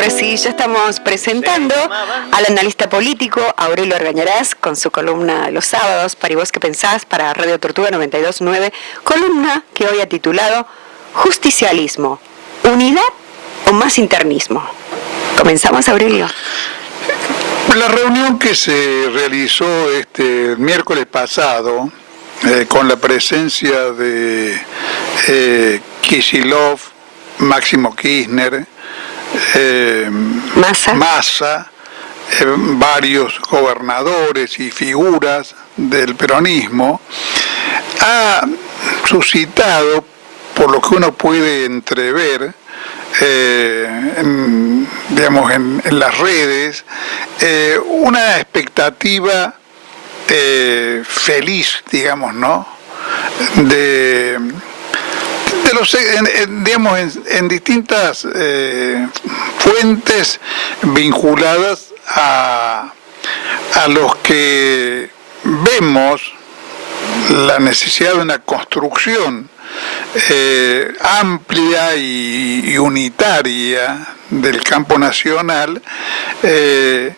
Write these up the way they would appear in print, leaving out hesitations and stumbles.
Ahora sí, ya estamos presentando al analista político Aurelio Argañarás con su columna los sábados, para ¿Y vos qué pensás?, para Radio Tortuga 92.9, columna que hoy ha titulado Justicialismo, ¿unidad o más internismo? Comenzamos, Aurelio. La reunión que se realizó este miércoles pasado, con la presencia de Kicillof, Máximo Kirchner, Massa, varios gobernadores y figuras del peronismo, ha suscitado, por lo que uno puede entrever, en las redes, una expectativa feliz, digamos, ¿no? En distintas fuentes vinculadas a los que vemos la necesidad de una construcción amplia y unitaria del campo nacional, de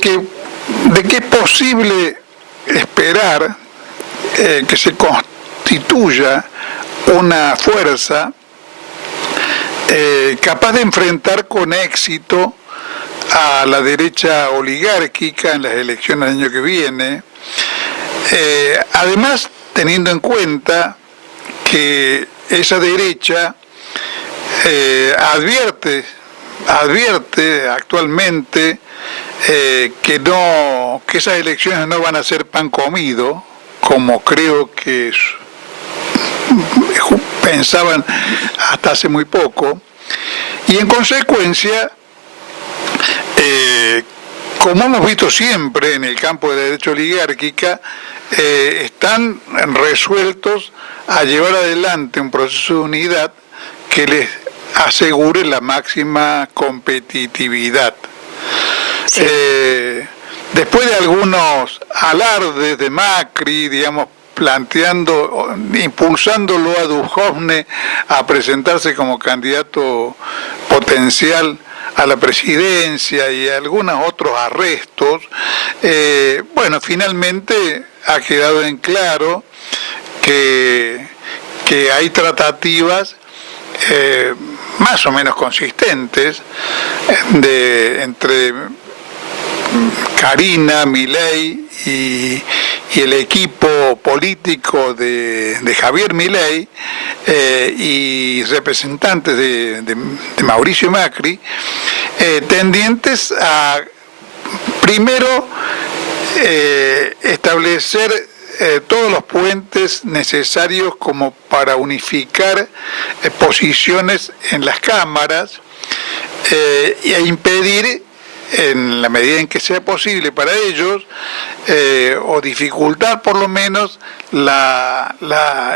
que es posible esperar que se constituya una fuerza capaz de enfrentar con éxito a la derecha oligárquica en las elecciones del año que viene, además teniendo en cuenta que esa derecha advierte actualmente que esas elecciones no van a ser pan comido, como creo que pensaban hasta hace muy poco, y en consecuencia, como hemos visto siempre en el campo de la derecha oligárquica, están resueltos a llevar adelante un proceso de unidad que les asegure la máxima competitividad. Sí. Después de algunos alardes de Macri, digamos, impulsándolo a Duhovne a presentarse como candidato potencial a la presidencia y algunos otros arrestos, finalmente ha quedado en claro que hay tratativas más o menos consistentes entre Karina, Milei y el equipo político de Javier Milei y representantes de Mauricio Macri, tendientes a primero establecer todos los puentes necesarios como para unificar posiciones en las cámaras e impedir, en la medida en que sea posible para ellos, o dificultar por lo menos la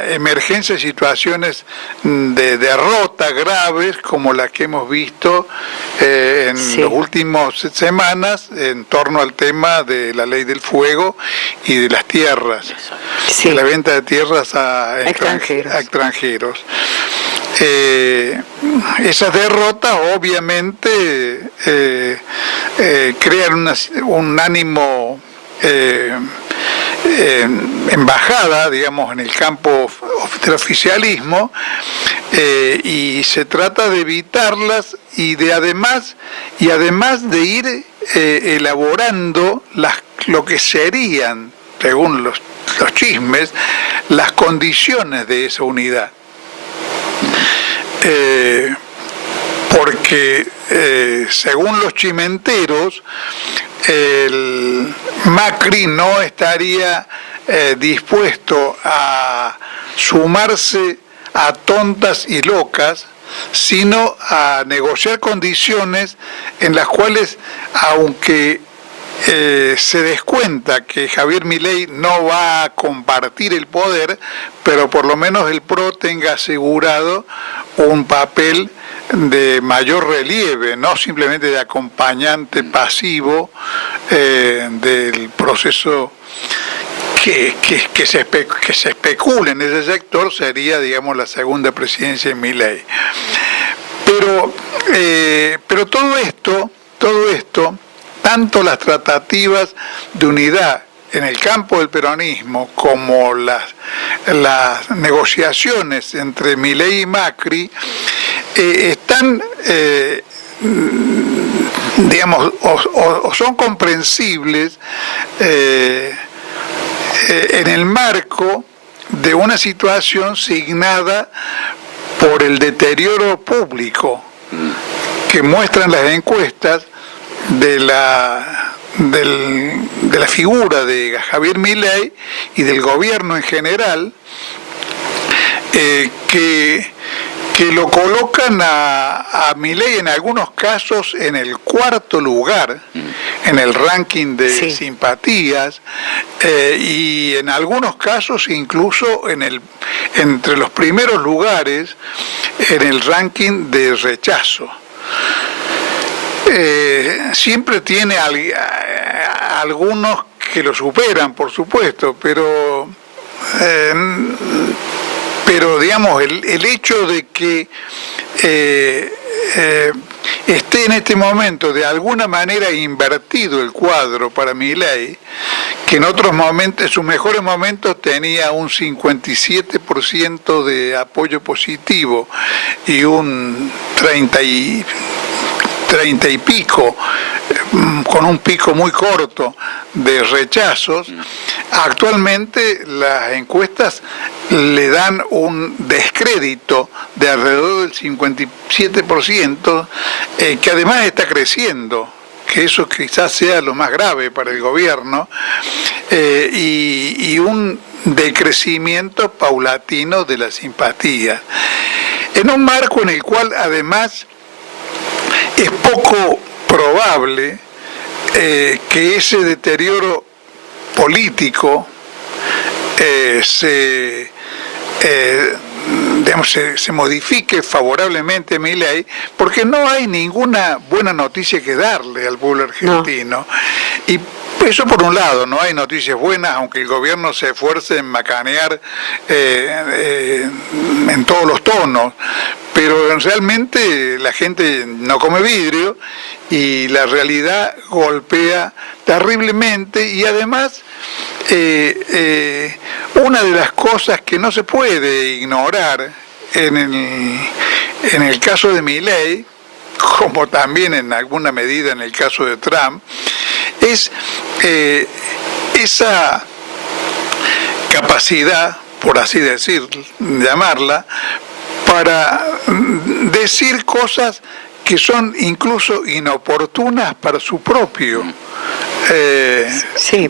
emergencia de situaciones de derrota graves como las que hemos visto en las últimas semanas en torno al tema de la ley del fuego y de las tierras, de la venta de tierras a extranjeros. Esas derrotas obviamente crean un ánimo embajada, digamos, en el campo del oficialismo, y se trata de evitarlas y además de ir elaborando lo que serían, según los chismes, las condiciones de esa unidad. Porque según los chimenteros, el Macri no estaría dispuesto a sumarse a tontas y locas, sino a negociar condiciones en las cuales, aunque se descuenta que Javier Milei no va a compartir el poder, pero por lo menos el PRO tenga asegurado un papel de mayor relieve, no simplemente de acompañante pasivo del proceso que se especula en ese sector, sería, digamos, la segunda presidencia de Milei. Pero todo esto, tanto las tratativas de unidad en el campo del peronismo como las negociaciones entre Milei y Macri están, digamos, o son comprensibles en el marco de una situación signada por el deterioro público que muestran las encuestas de la figura de Javier Milei y del gobierno en general, que lo colocan a Milei en algunos casos en el cuarto lugar en el ranking de simpatías, y en algunos casos incluso entre los primeros lugares en el ranking de rechazo. Siempre tiene algunos que lo superan, por supuesto, pero digamos, el hecho de que esté en este momento de alguna manera invertido el cuadro para Milei, que en otros momentos, en sus mejores momentos, tenía un 57% de apoyo positivo y un 30 y pico, con un pico muy corto de rechazos. Actualmente las encuestas le dan un descrédito de alrededor del 57%, que además está creciendo, que eso quizás sea lo más grave para el gobierno, y un decrecimiento paulatino de la simpatía, en un marco en el cual además es poco probable que ese deterioro político se modifique favorablemente a Milei, porque no hay ninguna buena noticia que darle al pueblo argentino. No. Y eso por un lado, no hay noticias buenas, aunque el gobierno se esfuerce en macanear en todos los tonos, pero realmente la gente no come vidrio y la realidad golpea terriblemente. Y además, una de las cosas que no se puede ignorar en el caso de Milei, como también en alguna medida en el caso de Trump, es esa capacidad, por así llamarla, para decir cosas que son incluso inoportunas para su propio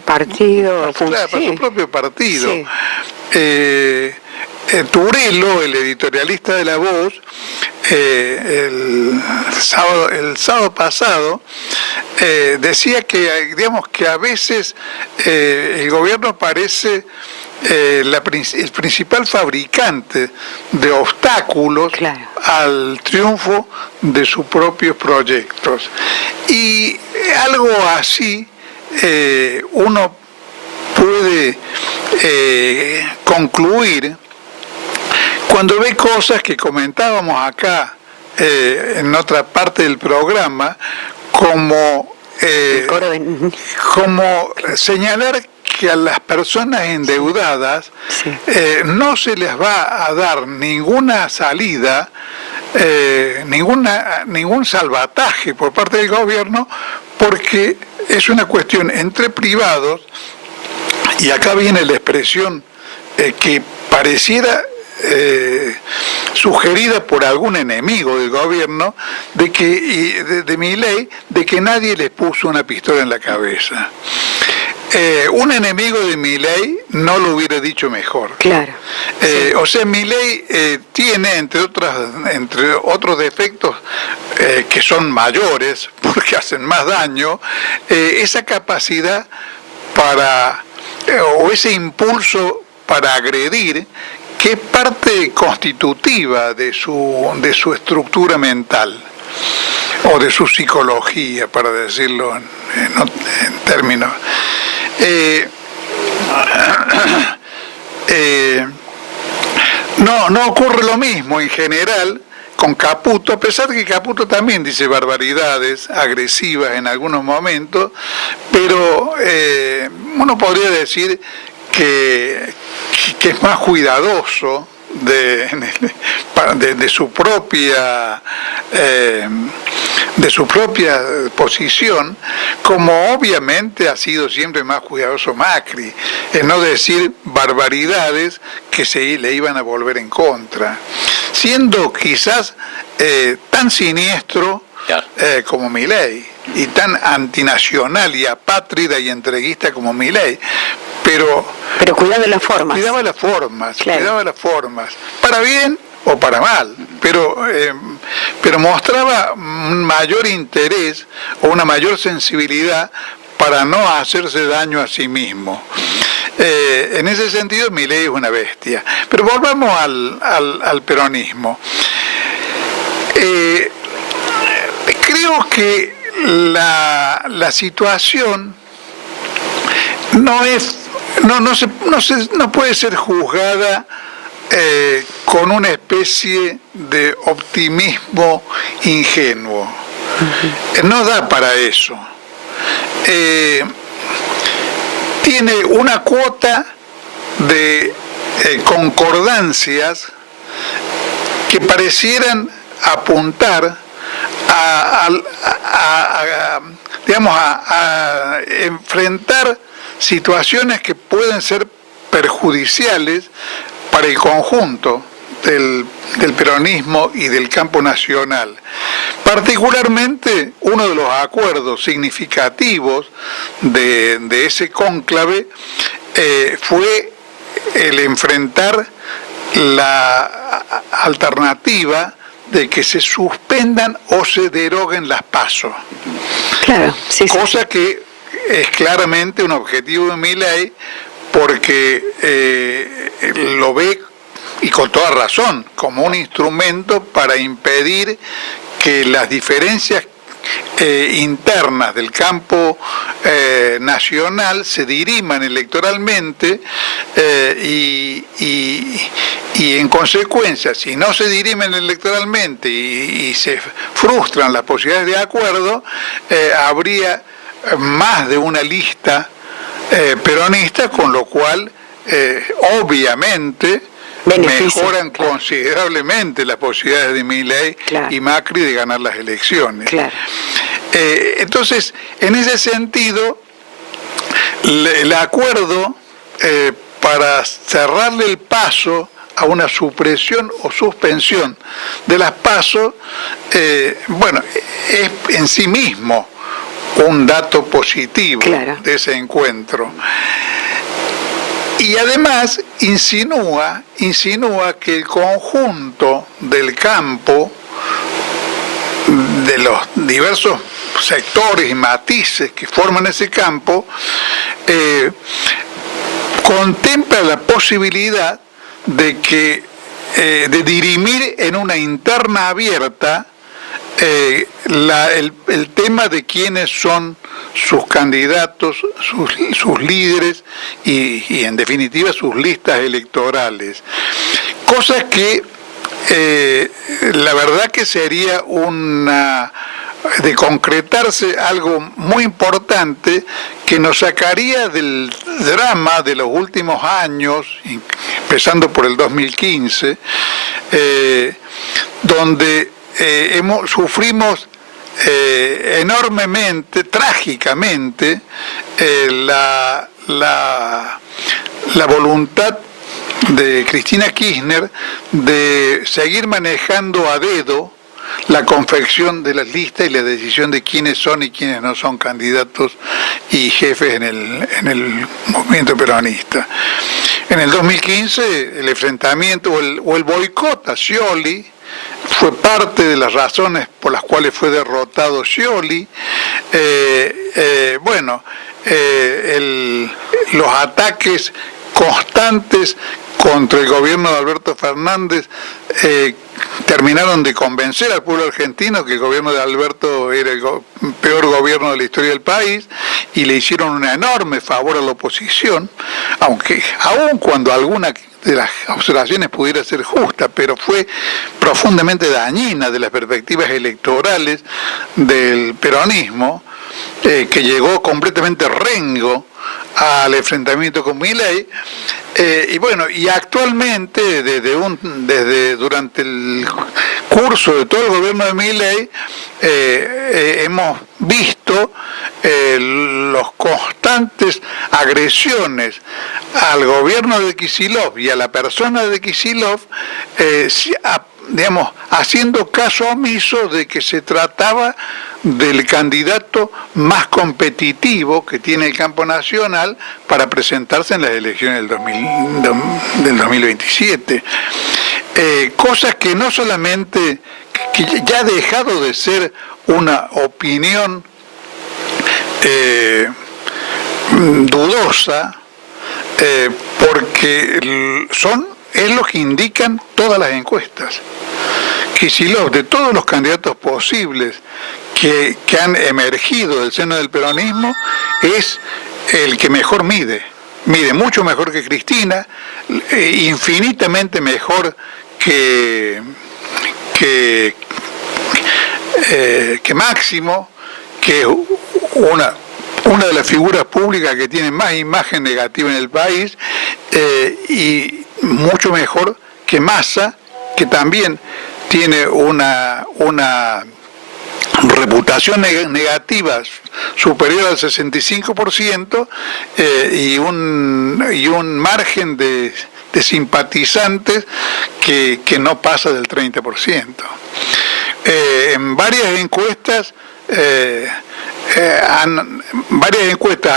partido. Para su propio partido. Turelo, el editorialista de La Voz, el sábado pasado, decía que, digamos, que a veces el gobierno parece el principal fabricante de obstáculos al triunfo de sus propios proyectos. Y algo así uno puede concluir cuando ve cosas que comentábamos acá en otra parte del programa, como señalar que a las personas endeudadas no se les va a dar ninguna salida, ningún salvataje por parte del gobierno, porque es una cuestión entre privados, y acá viene la expresión que pareciera sugerida por algún enemigo del gobierno, de Milei, de que nadie les puso una pistola en la cabeza. Un enemigo de Milei no lo hubiera dicho mejor. Claro. O sea, Milei tiene, entre otros defectos que son mayores, porque hacen más daño, esa capacidad o ese impulso para agredir, que es parte constitutiva de su estructura mental, o de su psicología, para decirlo en términos. No ocurre lo mismo en general con Caputo, a pesar de que Caputo también dice barbaridades agresivas en algunos momentos, pero uno podría decir que es más cuidadoso de su propia posición, como obviamente ha sido siempre más cuidadoso Macri, en no decir barbaridades que le iban a volver en contra, siendo quizás tan siniestro como Milei, y tan antinacional y apátrida y entreguista como Milei, pero cuidaba las formas. Cuidaba las formas, claro. Cuidaba las formas, para bien o para mal, pero mostraba un mayor interés o una mayor sensibilidad para no hacerse daño a sí mismo. En ese sentido, Milei es una bestia. Pero volvamos al peronismo. Creo que la situación no puede ser juzgada con una especie de optimismo ingenuo. No da para eso. Tiene una cuota de concordancias que parecieran apuntar a enfrentar situaciones que pueden ser perjudiciales para el conjunto del peronismo y del campo nacional. Particularmente, uno de los acuerdos significativos de ese cónclave fue el enfrentar la alternativa de que se suspendan o se deroguen las PASO. Claro, sí, cosa que es claramente un objetivo de Milei, porque lo ve, y con toda razón, como un instrumento para impedir que las diferencias internas del campo nacional se diriman electoralmente, y en consecuencia, si no se dirimen electoralmente y se frustran las posibilidades de acuerdo, habría más de una lista peronista, con lo cual obviamente mejoran considerablemente las posibilidades de Milei y Macri de ganar las elecciones. Claro. Entonces, en ese sentido, el acuerdo para cerrarle el paso a una supresión o suspensión de las PASO, es en sí mismo un dato positivo de ese encuentro. Y además insinúa que el conjunto del campo, de los diversos sectores y matices que forman ese campo, contempla la posibilidad de dirimir en una interna abierta el tema de quiénes son sus candidatos, sus líderes y en definitiva sus listas electorales. Cosa que la verdad que sería de concretarse algo muy importante que nos sacaría del drama de los últimos años, empezando por el 2015, donde sufrimos enormemente, trágicamente, la voluntad de Cristina Kirchner de seguir manejando a dedo la confección de las listas y la decisión de quiénes son y quiénes no son candidatos y jefes en el movimiento peronista. En el 2015 el enfrentamiento o el boicot a Scioli fue parte de las razones por las cuales fue derrotado Scioli. Los ataques constantes contra el gobierno de Alberto Fernández terminaron de convencer al pueblo argentino que el gobierno de Alberto era el peor gobierno de la historia del país y le hicieron un enorme favor a la oposición, aunque aun cuando alguna de las observaciones pudiera ser justa, pero fue profundamente dañina de las perspectivas electorales del peronismo, que llegó completamente rengo al enfrentamiento con Milei, y bueno, y actualmente durante el curso de todo el gobierno de Milei hemos visto los constantes agresiones al gobierno de Kicillof y a la persona de Kicillof, digamos, haciendo caso omiso de que se trataba del candidato más competitivo que tiene el campo nacional para presentarse en las elecciones del 2027. Cosas que no solamente, que ya ha dejado de ser una opinión dudosa, porque es lo que indican todas las encuestas. Kicillof, de todos los candidatos posibles que han emergido del seno del peronismo, es el que mejor mide mucho mejor que Cristina, infinitamente mejor que Máximo, que es una de las figuras públicas que tiene más imagen negativa en el país, y mucho mejor que Massa, que también tiene una reputación negativa superior al 65%, y un margen de simpatizantes que no pasa del 30%. En varias encuestas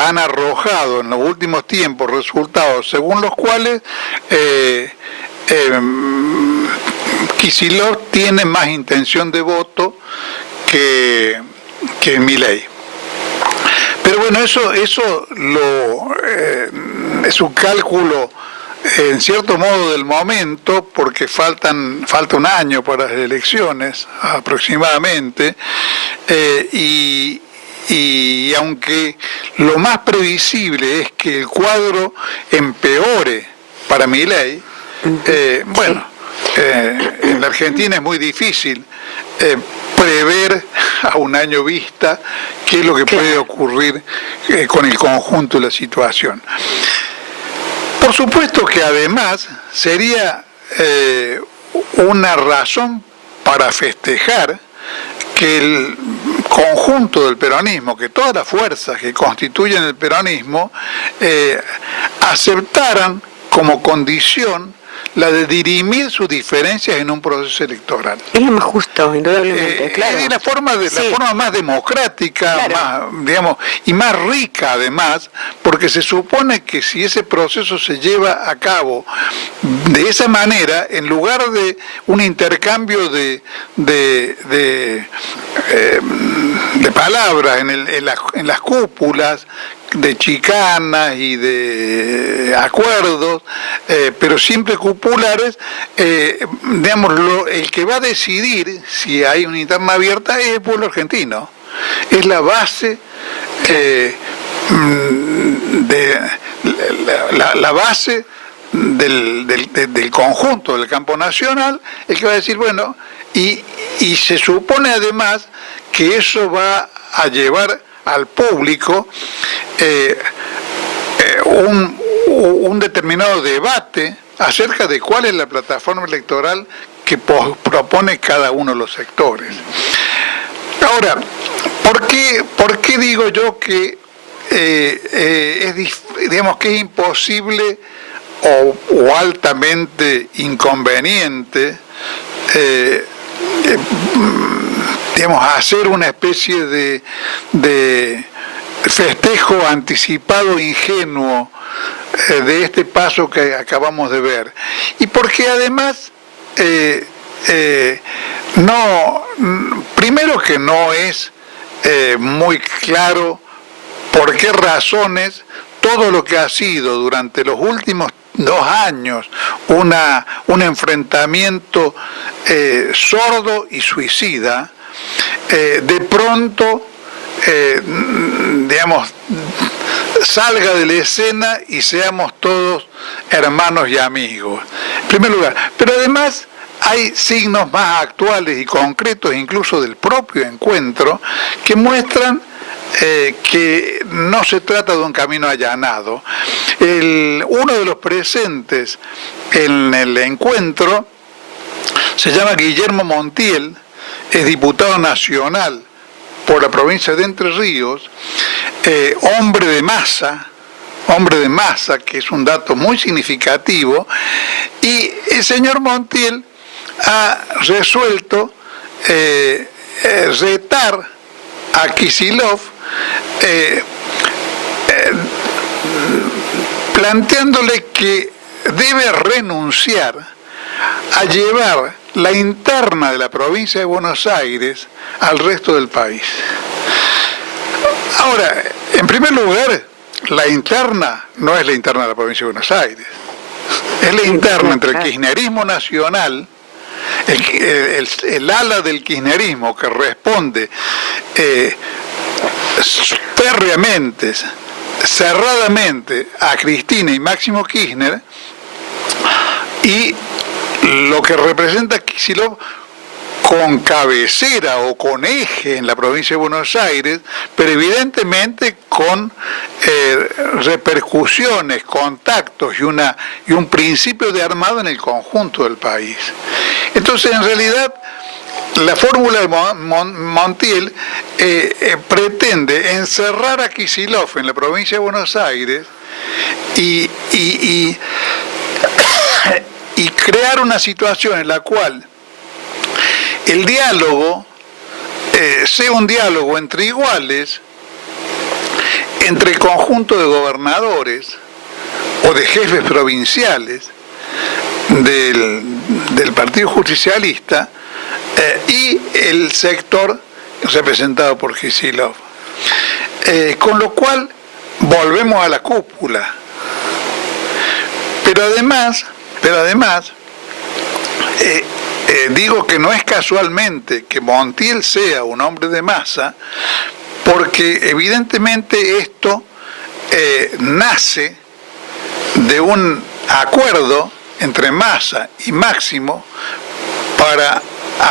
han arrojado en los últimos tiempos resultados según los cuales Kicillof tiene más intención de voto que Milei. Pero bueno, eso es un cálculo en cierto modo del momento, porque falta un año para las elecciones aproximadamente, y aunque lo más previsible es que el cuadro empeore para Milei, bueno, en la Argentina es muy difícil prever a un año vista qué es lo que puede ocurrir con el conjunto de la situación. Por supuesto que además sería una razón para festejar que el conjunto del peronismo, que todas las fuerzas que constituyen el peronismo aceptaran como condición la de dirimir sus diferencias en un proceso electoral. Es lo más justo, indudablemente, claro. Es la forma más democrática, claro, más, digamos, y más rica además, porque se supone que si ese proceso se lleva a cabo de esa manera, en lugar de un intercambio de palabras en las cúpulas, de chicanas y de acuerdos, pero siempre cupulares, digamos, el que va a decidir si hay una interna abierta es el pueblo argentino. Es la base, la base del conjunto del campo nacional, el que va a decir, bueno, y se supone además que eso va a llevar al público un determinado debate acerca de cuál es la plataforma electoral que propone cada uno de los sectores. Ahora, ¿por qué digo yo que digamos que es imposible o altamente inconveniente digamos, hacer una especie de festejo anticipado ingenuo de este paso que acabamos de ver? Y porque además primero que no es muy claro por qué razones todo lo que ha sido durante los últimos años un enfrentamiento sordo y suicida, de pronto, digamos, salga de la escena y seamos todos hermanos y amigos, en primer lugar. Pero además hay signos más actuales y concretos, incluso del propio encuentro, que muestran que no se trata de un camino allanado. Uno de los presentes en el encuentro se llama Guillermo Montiel, es diputado nacional por la provincia de Entre Ríos, hombre de masa, que es un dato muy significativo, y el señor Montiel ha resuelto retar a Kicillof, planteándole que debe renunciar a llevar la interna de la provincia de Buenos Aires al resto del país. Ahora, en primer lugar, la interna no es la interna de la provincia de Buenos Aires, es la interna entre el kirchnerismo nacional, el ala del kirchnerismo que responde férreamente, cerradamente a Cristina y Máximo Kirchner, y lo que representa Kicillof con cabecera o con eje en la provincia de Buenos Aires, pero evidentemente con repercusiones, contactos y un principio de armado en el conjunto del país. Entonces, en realidad, la fórmula de Montiel pretende encerrar a Kicillof en la provincia de Buenos Aires y crear una situación en la cual el diálogo sea un diálogo entre iguales, entre el conjunto de gobernadores o de jefes provinciales del Partido Justicialista y el sector representado por Kicillof. Con lo cual volvemos a la cúpula. Pero además, digo que no es casualmente que Montiel sea un hombre de masa, porque evidentemente esto nace de un acuerdo entre Massa y Máximo para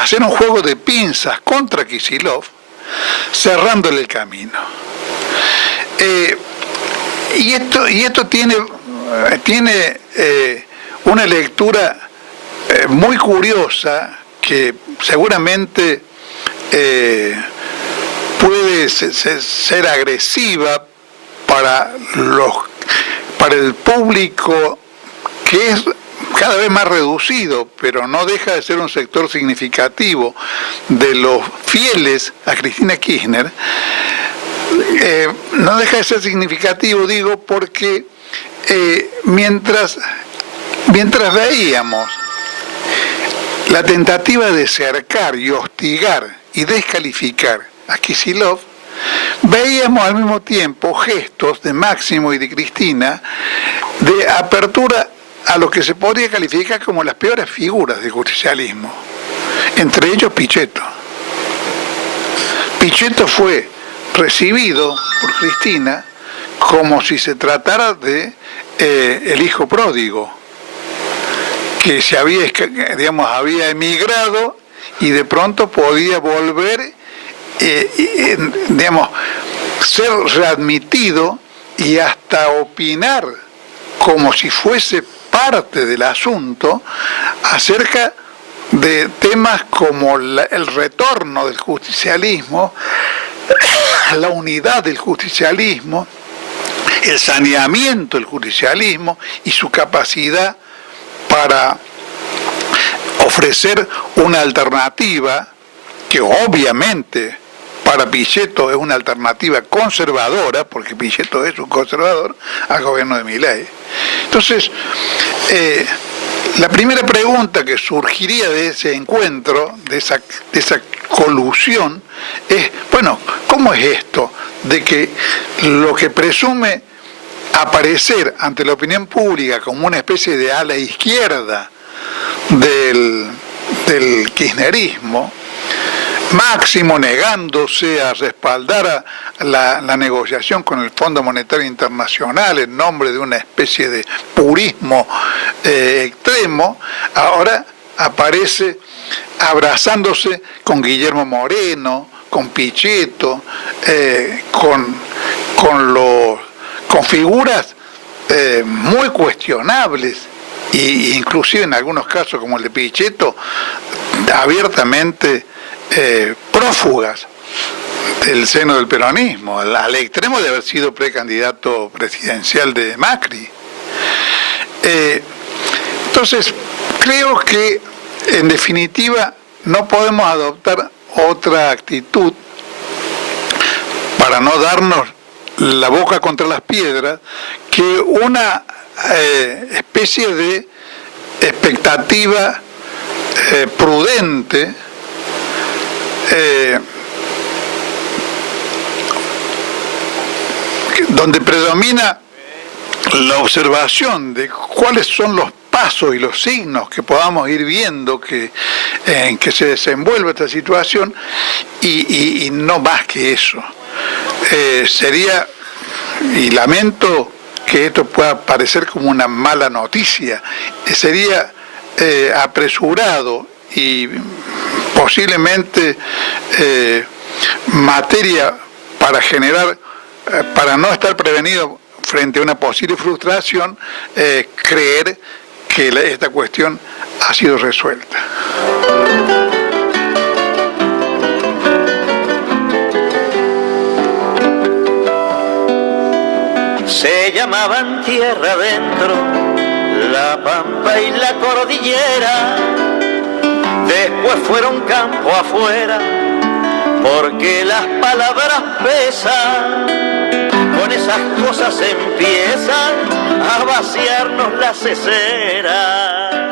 hacer un juego de pinzas contra Kicillof, cerrándole el camino. Y esto tiene una lectura muy curiosa que seguramente puede ser agresiva para el público, que es cada vez más reducido, pero no deja de ser un sector significativo de los fieles a Cristina Kirchner. No deja de ser significativo, digo, porque mientras veíamos la tentativa de cercar y hostigar y descalificar a Kicillof, veíamos al mismo tiempo gestos de Máximo y de Cristina de apertura a lo que se podría calificar como las peores figuras del justicialismo, entre ellos Pichetto. Pichetto fue recibido por Cristina como si se tratara de el hijo pródigo, que se había emigrado y de pronto podía volver, ser readmitido y hasta opinar como si fuese parte del asunto acerca de temas como el retorno del justicialismo, la unidad del justicialismo, el saneamiento del justicialismo y su capacidad para ofrecer una alternativa que obviamente para Pichetto es una alternativa conservadora, porque Pichetto es un conservador, al gobierno de Milei. Entonces, la primera pregunta que surgiría de ese encuentro, de esa colusión, es, bueno, ¿cómo es esto de que lo que presume aparecer ante la opinión pública como una especie de ala izquierda del kirchnerismo, Máximo negándose a respaldar la negociación con el Fondo Monetario Internacional en nombre de una especie de purismo extremo, ahora aparece abrazándose con Guillermo Moreno, con Pichetto, con figuras muy cuestionables, e inclusive en algunos casos como el de Pichetto, abiertamente prófugas del seno del peronismo, al extremo de haber sido precandidato presidencial de Macri. Entonces, creo que en definitiva no podemos adoptar otra actitud para no darnos la boca contra las piedras que una especie de expectativa prudente, donde predomina la observación de cuáles son los pasos y los signos que podamos ir viendo en que se desenvuelve esta situación y no más que eso. Sería, y lamento que esto pueda parecer como una mala noticia, sería apresurado y posiblemente materia para generar, para no estar prevenido frente a una posible frustración, creer que esta cuestión ha sido resuelta. Se llamaban tierra adentro, la pampa y la cordillera, después fueron campo afuera, porque las palabras pesan, con esas cosas empiezan a vaciarnos las ceceras.